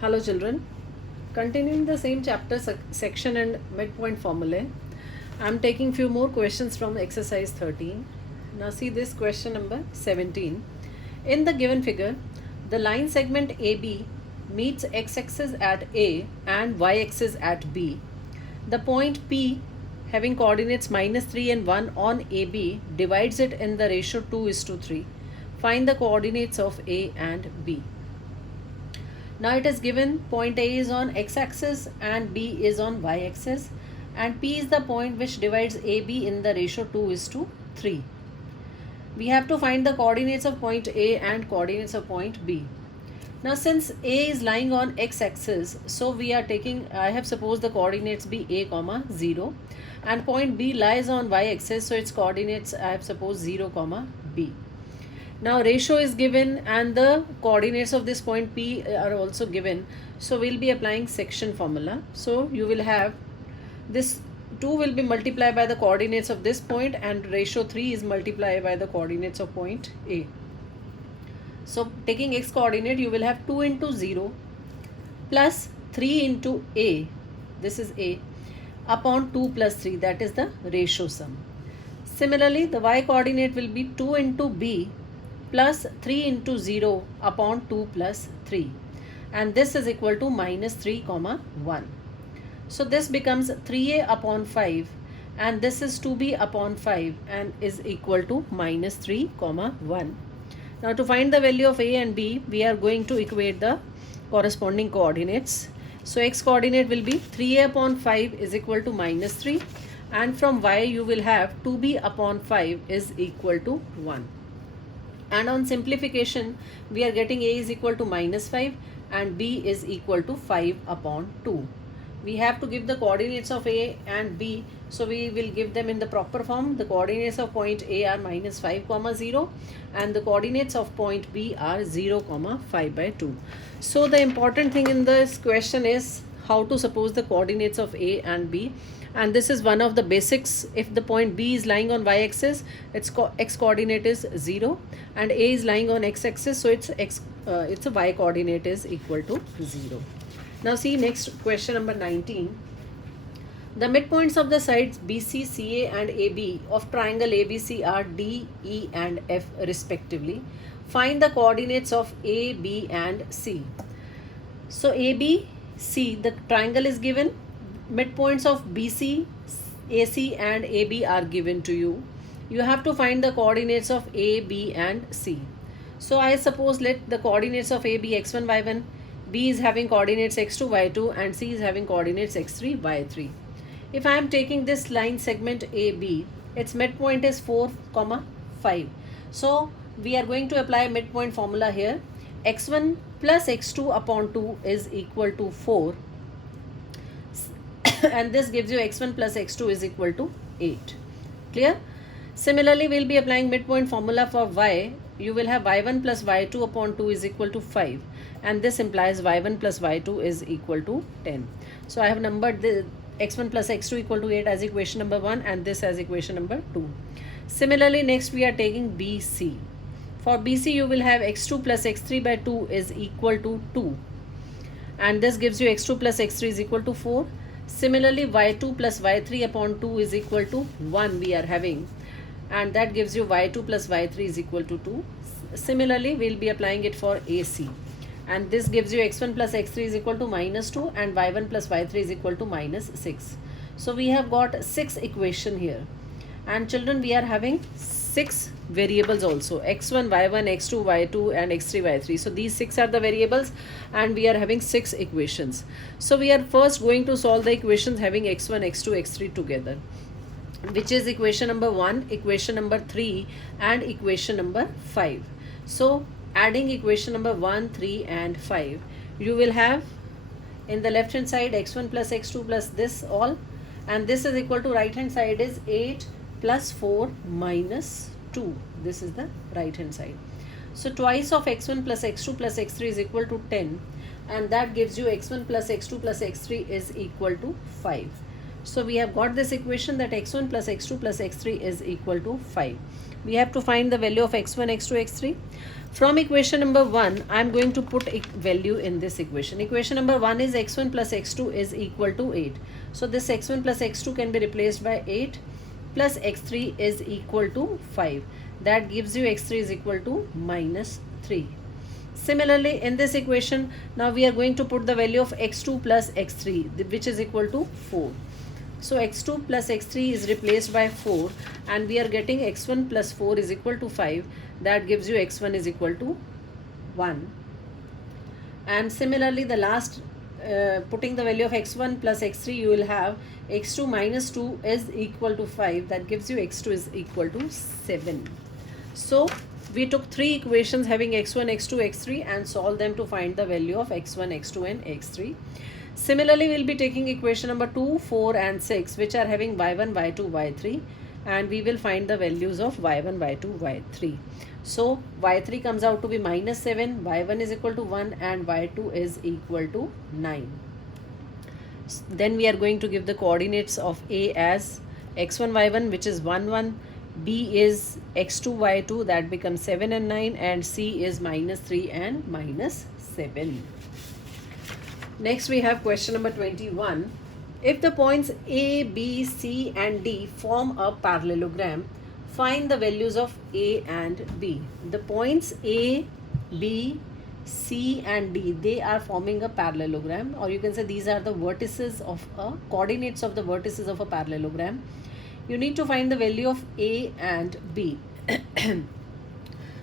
Hello children, continuing the same chapter section and midpoint formulae, I am taking few more questions from exercise 13. Now see this question number 17. In the given figure, the line segment AB meets x-axis at A and y-axis at B. The point P having coordinates -3 and 1 on AB divides it in the ratio 2:3. Find the coordinates of A and B. Now it is given point A is on x-axis and B is on y-axis, and P is the point which divides AB in the ratio 2:3. We have to find the coordinates of point A and coordinates of point B. Now since A is lying on x-axis, so we are taking, I have supposed the coordinates be A comma 0, and point B lies on y-axis, so its coordinates I have supposed 0 comma B. Now ratio is given and the coordinates of this point P are also given, so we'll be applying section formula. So you will have this 2 will be multiplied by the coordinates of this point, and ratio 3 is multiplied by the coordinates of point A. So taking x coordinate, you will have 2 into 0 plus 3 into A, this is A, upon 2 plus 3, that is the ratio sum. Similarly, the y coordinate will be 2 into B plus 3 into 0 upon 2 plus 3, and this is equal to -3 comma 1. So this becomes 3a upon 5, and this is 2b upon 5 and is equal to -3 comma 1. Now to find the value of a and b, we are going to equate the corresponding coordinates. So x coordinate will be 3a upon 5 is equal to -3, and from y you will have 2b upon 5 is equal to 1. And on simplification, we are getting a is equal to -5 and b is equal to 5 upon 2. We have to give the coordinates of a and b, so we will give them in the proper form. The coordinates of point A are -5 comma 0, and the coordinates of point B are 0 comma 5 by 2. So the important thing in this question is how to suppose the coordinates of A and B, and this is one of the basics. If the point B is lying on y-axis, its x coordinate is 0, and A is lying on x-axis, so its a y coordinate is equal to 0. Now see next question number 19. The midpoints of the sides BC, CA and AB of triangle ABC are D, E and F respectively. Find the coordinates of A, B and C. So AB, C, the triangle is given. Midpoints of BC, AC and AB are given to you. You have to find the coordinates of A, B and C. So I suppose let the coordinates of A be x1, y1, B is having coordinates x2, y2 and C is having coordinates x3, y3. If I am taking this line segment AB, its midpoint is 4, 5. So we are going to apply midpoint formula here. x1 plus x2 upon 2 is equal to 4. And this gives you x1 plus x2 is equal to 8. Clear? Similarly, we will be applying midpoint formula for y. You will have y1 plus y2 upon 2 is equal to 5, and this implies y1 plus y2 is equal to 10. So I have numbered the x1 plus x2 equal to 8 as equation number 1 and this as equation number 2. Similarly, next we are taking BC. For BC, you will have x2 plus x3 by 2 is equal to 2, and this gives you x2 plus x3 is equal to 4. Similarly, y2 plus y3 upon 2 is equal to 1 we are having, and that gives you y2 plus y3 is equal to 2. Similarly, we will be applying it for AC, and this gives you x1 plus x3 is equal to -2 and y1 plus y3 is equal to -6. So we have got 6 equation here, and children, we are having 6 variables also, x1, y1, x2, y2 and x3, y3. So these 6 are the variables, and we are having 6 equations. So we are first going to solve the equations having x1, x2, x3 together, which is equation number 1, equation number 3 and equation number 5. So adding equation number 1, 3 and 5, you will have in the left hand side x1 plus x2 plus this all, and this is equal to right hand side is 8 plus 4 minus 2. This is the right hand side. So twice of x1 plus x2 plus x3 is equal to 10, and that gives you x1 plus x2 plus x3 is equal to 5. So we have got this equation that x1 plus x2 plus x3 is equal to 5. We have to find the value of x1, x2, x3. From equation number 1, I am going to put a value in this equation. Equation number 1 is x1 plus x2 is equal to 8. So this x1 plus x2 can be replaced by 8 plus x3 is equal to 5. That gives you x3 is equal to minus 3. Similarly, in this equation, now we are going to put the value of x2 plus x3, which is equal to 4. So x2 plus x3 is replaced by 4 and we are getting x1 plus 4 is equal to 5. That gives you x1 is equal to 1. And similarly, the last putting the value of x1 plus x3, you will have x2 minus 2 is equal to 5. That gives you x2 is equal to 7. So we took three equations having x1, x2, x3 and solved them to find the value of x1, x2 and x3. Similarly, we will be taking equation number 2, 4 and 6 which are having y1, y2, y3 and we will find the values of y1, y2, y3. So y3 comes out to be minus 7, y1 is equal to 1 and y2 is equal to 9. Then we are going to give the coordinates of A as x1, y1 which is 1, 1. B is x2, y2 that becomes 7 and 9 and C is minus 3 and minus 7. Next we have question number 21. If the points A, B, C and D form a parallelogram, find the values of A and B. The points A, B, C and D, they are forming a parallelogram, or you can say these are the vertices of a coordinates of the vertices of a parallelogram. You need to find the value of A and B.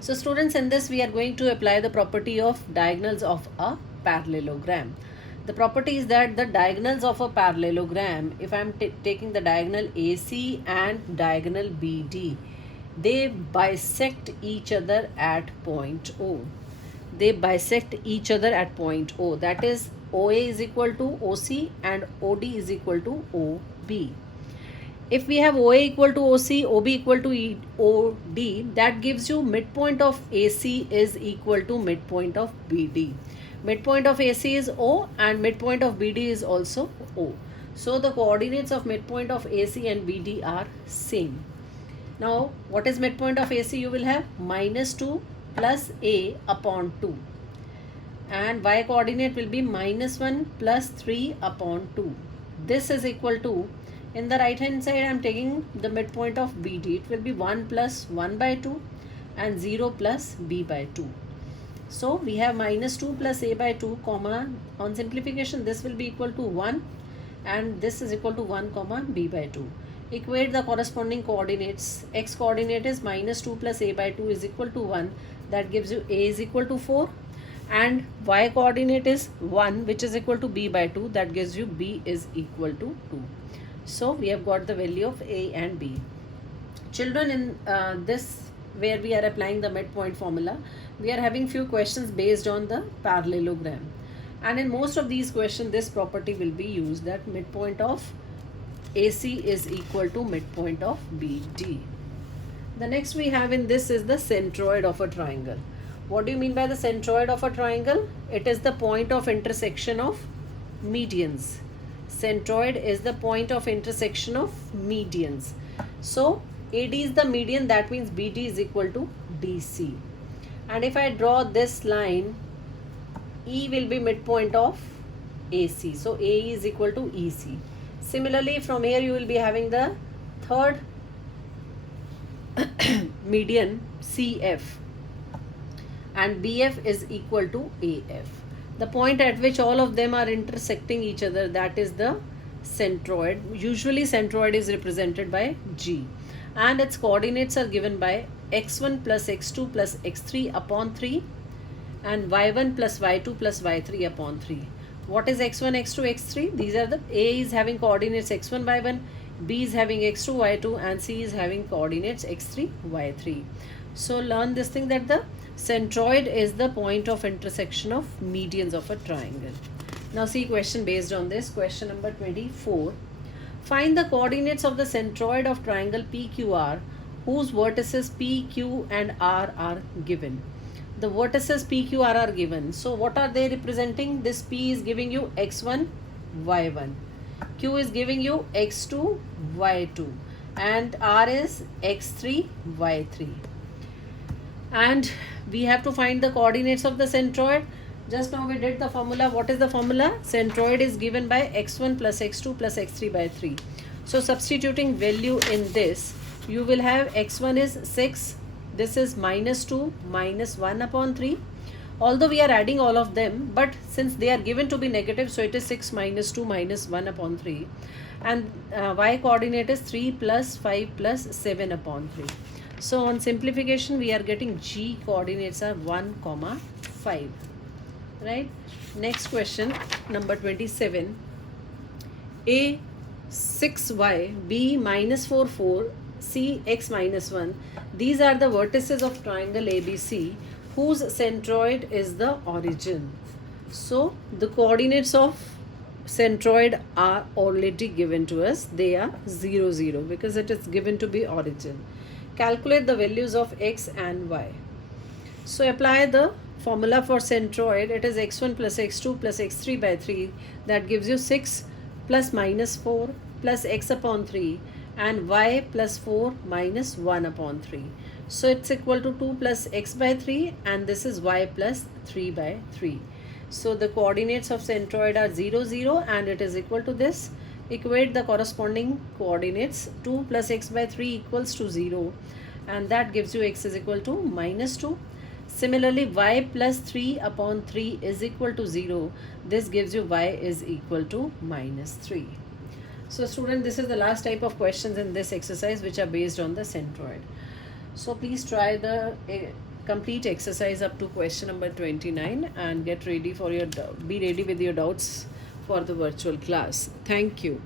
So students, in this we are going to apply the property of diagonals of a parallelogram. The property is that the diagonals of a parallelogram, if I am taking the diagonal AC and diagonal BD, they bisect each other at point O. They bisect each other at point O. That is, OA is equal to OC and OD is equal to OB. If we have OA equal to OC, OB equal to OD, that gives you midpoint of AC is equal to midpoint of BD. Midpoint of AC is O and midpoint of BD is also O. So the coordinates of midpoint of AC and BD are same. Now what is midpoint of AC? You will have minus 2 plus A upon 2. And Y coordinate will be minus 1 plus 3 upon 2. This is equal to, in the right hand side I am taking the midpoint of BD. It will be 1 plus 1 by 2 and 0 plus B by 2. So we have minus 2 plus A by 2 comma, on simplification this will be equal to 1 and this is equal to 1 comma B by 2. Equate the corresponding coordinates. X coordinate is minus 2 plus A by 2 is equal to 1. That gives you A is equal to 4 and Y coordinate is 1 which is equal to B by 2. That gives you B is equal to 2. So we have got the value of A and B. Children, in this where we are applying the midpoint formula, we are having few questions based on the parallelogram. And in most of these questions, this property will be used, that midpoint of AC is equal to midpoint of BD. The next we have in this is the centroid of a triangle. What do you mean by the centroid of a triangle? It is the point of intersection of medians. Centroid is the point of intersection of medians. So AD is the median, that means BD is equal to DC. And if I draw this line, E will be midpoint of AC. So AE is equal to EC. Similarly, from here you will be having the third median CF and BF is equal to AF. The point at which all of them are intersecting each other, that is the centroid. Usually centroid is represented by G and its coordinates are given by x1 plus x2 plus x3 upon 3 and y1 plus y2 plus y3 upon 3. What is x1, x2, x3? These are the A is having coordinates x1, y1, B is having x2, y2 and C is having coordinates x3, y3. So learn this thing, that the centroid is the point of intersection of medians of a triangle. Now see question based on this. Question number 24. Find the coordinates of the centroid of triangle PQR whose vertices P, Q and R are given. The vertices P, Q, R are given. So what are they representing? This P is giving you x1, y1. Q is giving you x2, y2. And R is x3, y3. and we have to find the coordinates of the centroid. Just now we did the formula. What is the formula? Centroid is given by x1 plus x2 plus x3 by 3. So substituting value in this, you will have x1 is 6, this is minus 2 minus 1 upon 3. Although we are adding all of them, but since they are given to be negative, so it is 6 minus 2 minus 1 upon 3. And y coordinate is 3 plus 5 plus 7 upon 3. So on simplification, we are getting g coordinates are 1 comma 5. Right? Next question, number 27. A 6y, b minus 4 4, c x minus 1. These are the vertices of triangle ABC whose centroid is the origin. So the coordinates of centroid are already given to us. They are 0 0 because it is given to be origin. Calculate the values of x and y. So apply the formula for centroid. It is x1 plus x2 plus x3 by 3. That gives you 6 plus minus 4 plus x upon 3 and y plus 4 minus 1 upon 3. So it's equal to 2 plus x by 3 and this is y plus 3 by 3. So the coordinates of centroid are 0 0 and it is equal to this. Equate the corresponding coordinates. 2 plus x by 3 equals to 0 and that gives you x is equal to minus 2. Similarly, y plus 3 upon 3 is equal to 0. This gives you y is equal to minus 3. So student, this is the last type of questions in this exercise which are based on the centroid. So please try the complete exercise up to question number 29 and get ready for your be ready with your doubts for the virtual class. Thank you.